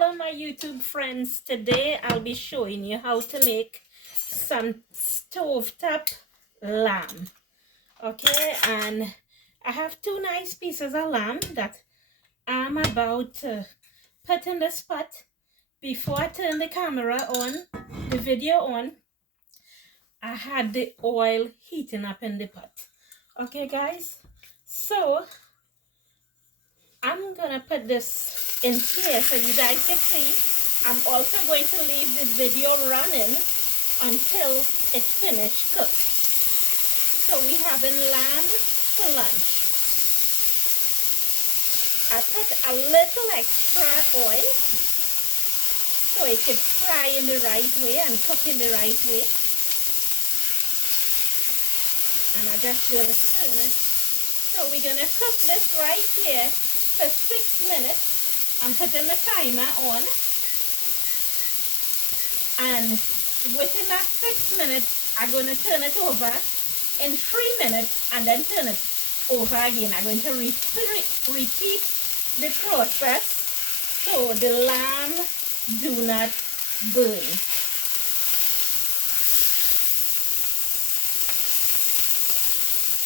Hello my YouTube friends. Today I'll be showing you how to make some stovetop lamb. Okay, and I have two nice pieces of lamb that I'm about to put in the spot. Before I turn the camera on, the video on, I had the oil heating up in the pot. Okay guys, so I'm gonna put this in here so you guys can see. I'm also going to leave this video running until it's finished cooked. So we have in lamb for lunch. I put a little extra oil so it could fry in the right way and cook in the right way. And I just gonna turn it. So we're gonna cook this right here for 6 minutes. I'm putting the timer on. And within that 6 minutes, I'm going to turn it over in 3 minutes and then turn it over again. I'm going to repeat the process so the lamb do not burn.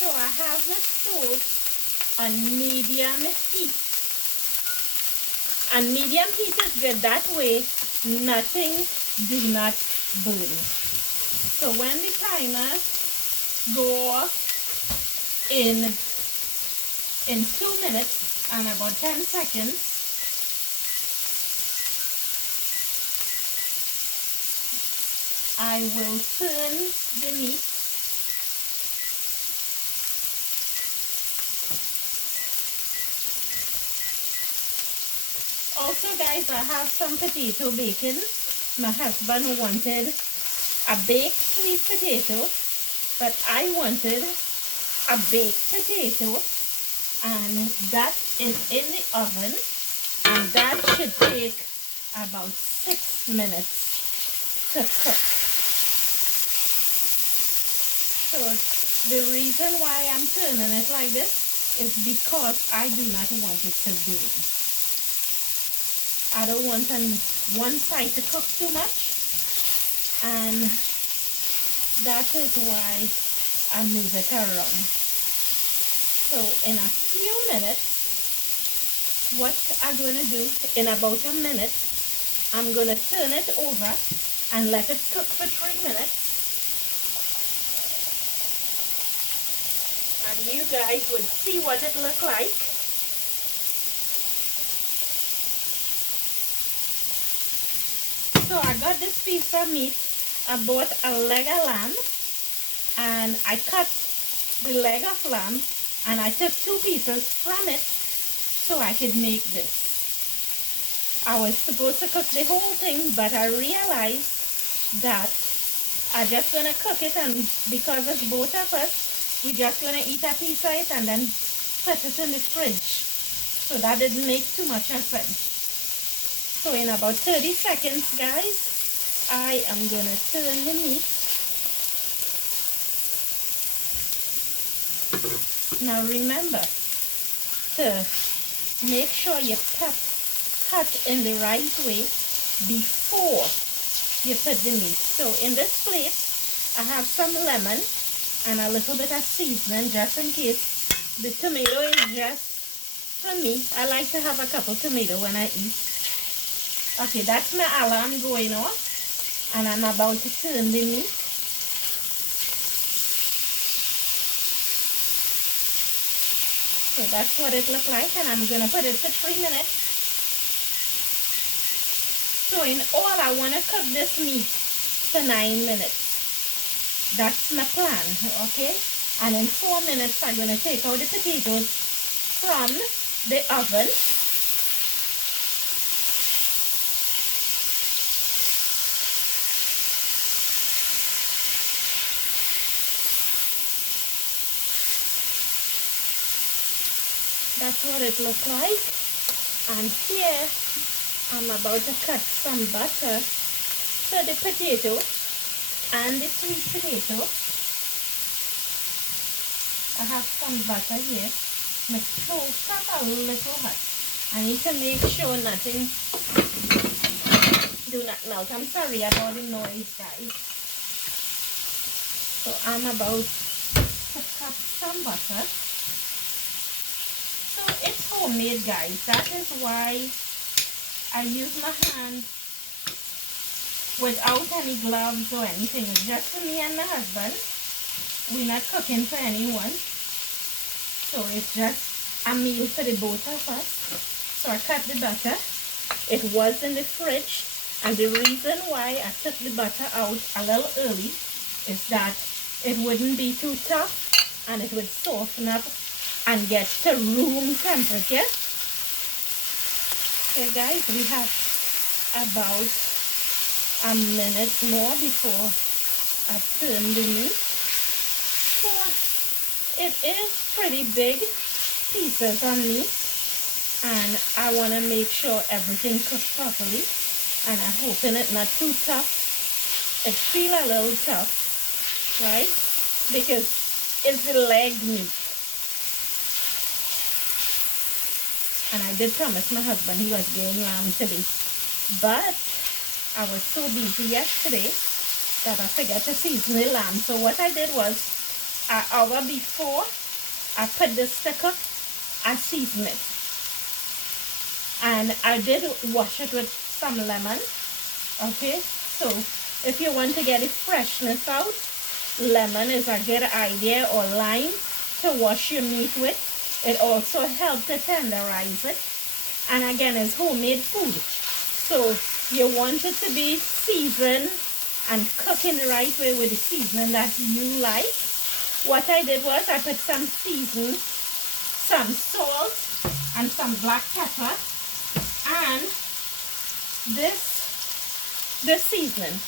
So I have my stove on medium heat. And medium heat is good. That way, nothing do not burn. So when the timer go off in 2 minutes and about 10 seconds, I will turn the meat. Also guys, I have some potato bacon. My husband wanted a baked sweet potato, but I wanted a baked potato, and that is in the oven, and that should take about 6 minutes to cook. So the reason why I'm turning it like this is because I do not want it to burn. I don't want one side to cook too much, and that is why I move it around. So in a few minutes, what I'm going to do, in about a minute, I'm going to turn it over and let it cook for 3 minutes. And you guys would see what it look like. So I got this piece of meat. I bought a leg of lamb, and I cut the leg of lamb, and I took 2 pieces from it so I could make this. I was supposed to cook the whole thing, but I realized that I'm just going to cook it, and because it's both of us, we're just going to eat a piece of it and then put it in the fridge. So that didn't make too much of sense. So in about 30 seconds, guys, I am going to turn the meat. Now remember to make sure you cut in the right way before you put the meat. So in this plate, I have some lemon and a little bit of seasoning just in case. The tomato is just for me. I like to have a couple tomatoes when I eat. Okay, that's my alarm going off, and I'm about to turn the meat. So that's what it looks like, and I'm going to put it for 3 minutes. So in all, I want to cook this meat for 9 minutes. That's my plan, okay? And in 4 minutes, I'm going to take out the potatoes from the oven. That's what it looks like. And here I'm about to cut some butter for the potato and the sweet potato. I have some butter here. My stove got a little hot. I need to make sure nothing do not melt. I'm sorry about the noise, guys. So I'm about to cut some butter. So it's homemade, guys. That is why I use my hand without any gloves or anything. It's just for me and my husband. We're not cooking for anyone. So it's just a meal for the both of us. So I cut the butter. It was in the fridge. And the reason why I took the butter out a little early is that it wouldn't be too tough and it would soften up and get to room temperature. Okay guys, we have about a minute more before I turn the meat. So it is pretty big pieces of meat and I want to make sure everything cooks properly, and I'm hoping it's not too tough. It feels a little tough, right? Because it's the leg meat. And I did promise my husband he was getting lamb today. But I was so busy yesterday that I forgot to season the lamb. So what I did was, an hour before I put this to cook, I seasoned it. And I did wash it with some lemon. Okay, so if you want to get the freshness out, lemon is a good idea, or lime to wash your meat with. It also helps to tenderize it. And again, it's homemade food. So you want it to be seasoned and cooked in the right way with the seasoning that you like. What I did was I put some seasoning, some salt, and some black pepper. And this seasoning,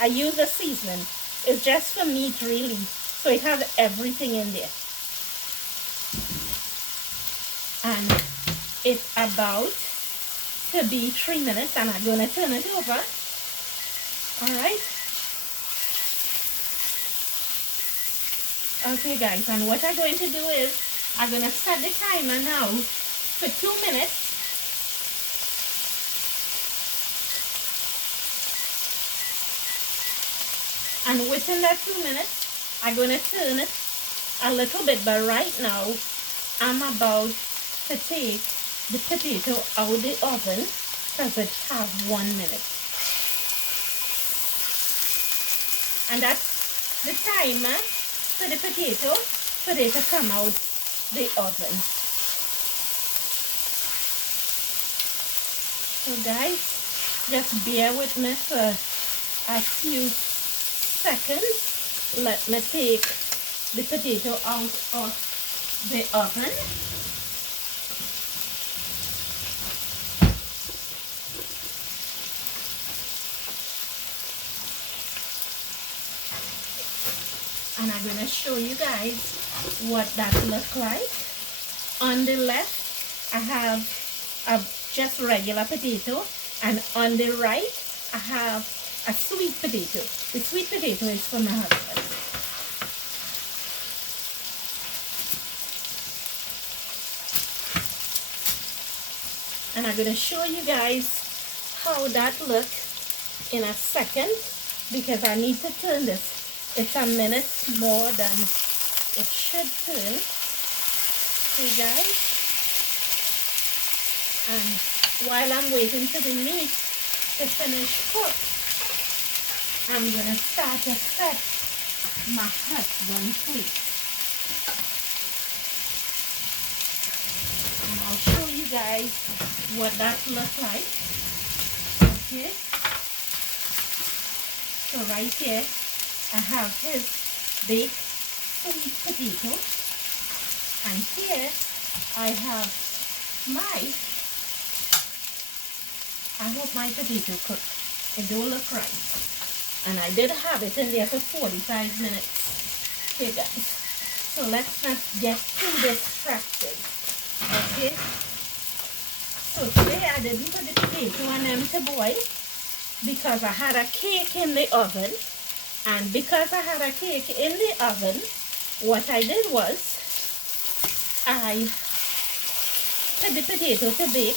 I use the seasoning. It's just for meat really. So it has everything in there. And it's about to be 3 minutes, and I'm going to turn it over. Alright. Okay guys, and what I'm going to do is, I'm going to set the timer now for 2 minutes. And within that 2 minutes, I'm going to turn it a little bit, but right now, I'm about to take the potato out of the oven because it has 1 minute. And that's the timer for the potato for it to come out the oven. So guys, just bear with me for a few seconds. Let me take the potato out of the oven. And I'm going to show you guys what that looks like. On the left, I have a just regular potato, and on the right, I have a sweet potato. The sweet potato is for my husband. And I'm going to show you guys how that looks in a second, because I need to turn this. It's a minute more than it should turn. Okay guys, and while I'm waiting for the meat to finish cook, I'm gonna start to set my husband's plate. And I'll show you guys what that looks like. Okay, so right here I have his baked sweet potato, and here I have my, I hope my potato cooked. It don't look right. And I did have it in there for 45 minutes. Okay guys, so let's not get too distracted. Okay, so today I didn't put the potato and them to boil because I had a cake in the oven. And because I had a cake in the oven, what I did was I put the potato to bake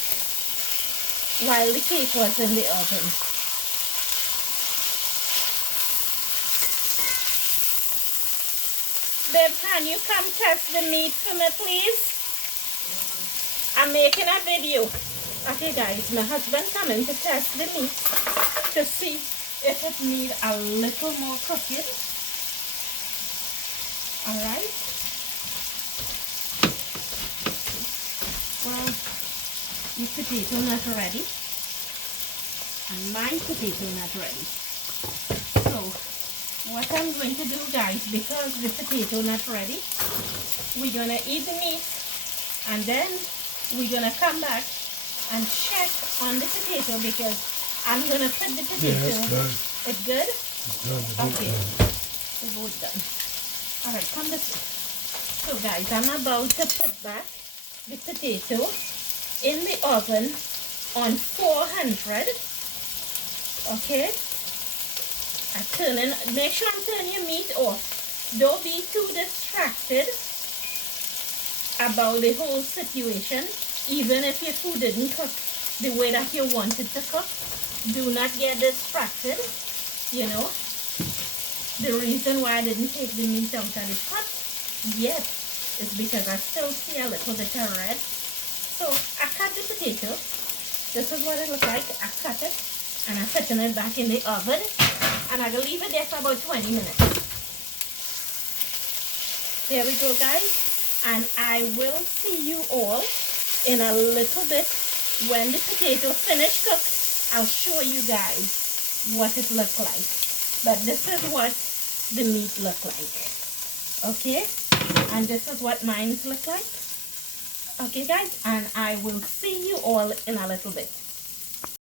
while the cake was in the oven. babe, can you come test the meat for me, please? I'm making a video. Okay, guys, my husband coming to test the meat to see if it need a little more cooking. All right. Well, the potato not ready, and my potato not ready. So, what I'm going to do, guys, because the potato not ready, we're gonna eat the meat, and then we're gonna come back and check on the potato because I'm gonna put the potato. Yeah, it's done. It's good? It's done. Okay. We're both done. Alright, come this way. So guys, I'm about to put back the potato in the oven on 400. Okay? Make sure I'm turning your meat off. Don't be too distracted about the whole situation. Even if your food didn't cook the way that you wanted to cook, do not get distracted. You know, the reason why I didn't take the meat out of the pot yet is because I still see a little bit of red. So I cut the potato. This is what it looks like. I cut it and I'm putting it back in the oven, and I'm gonna leave it there for about 20 minutes. There we go, guys, and I will see you all in a little bit. When the potato finish cook, I'll show you guys what it look like. But this is what the meat look like. Okay, and this is what mine look like. Okay, guys, and I will see you all in a little bit.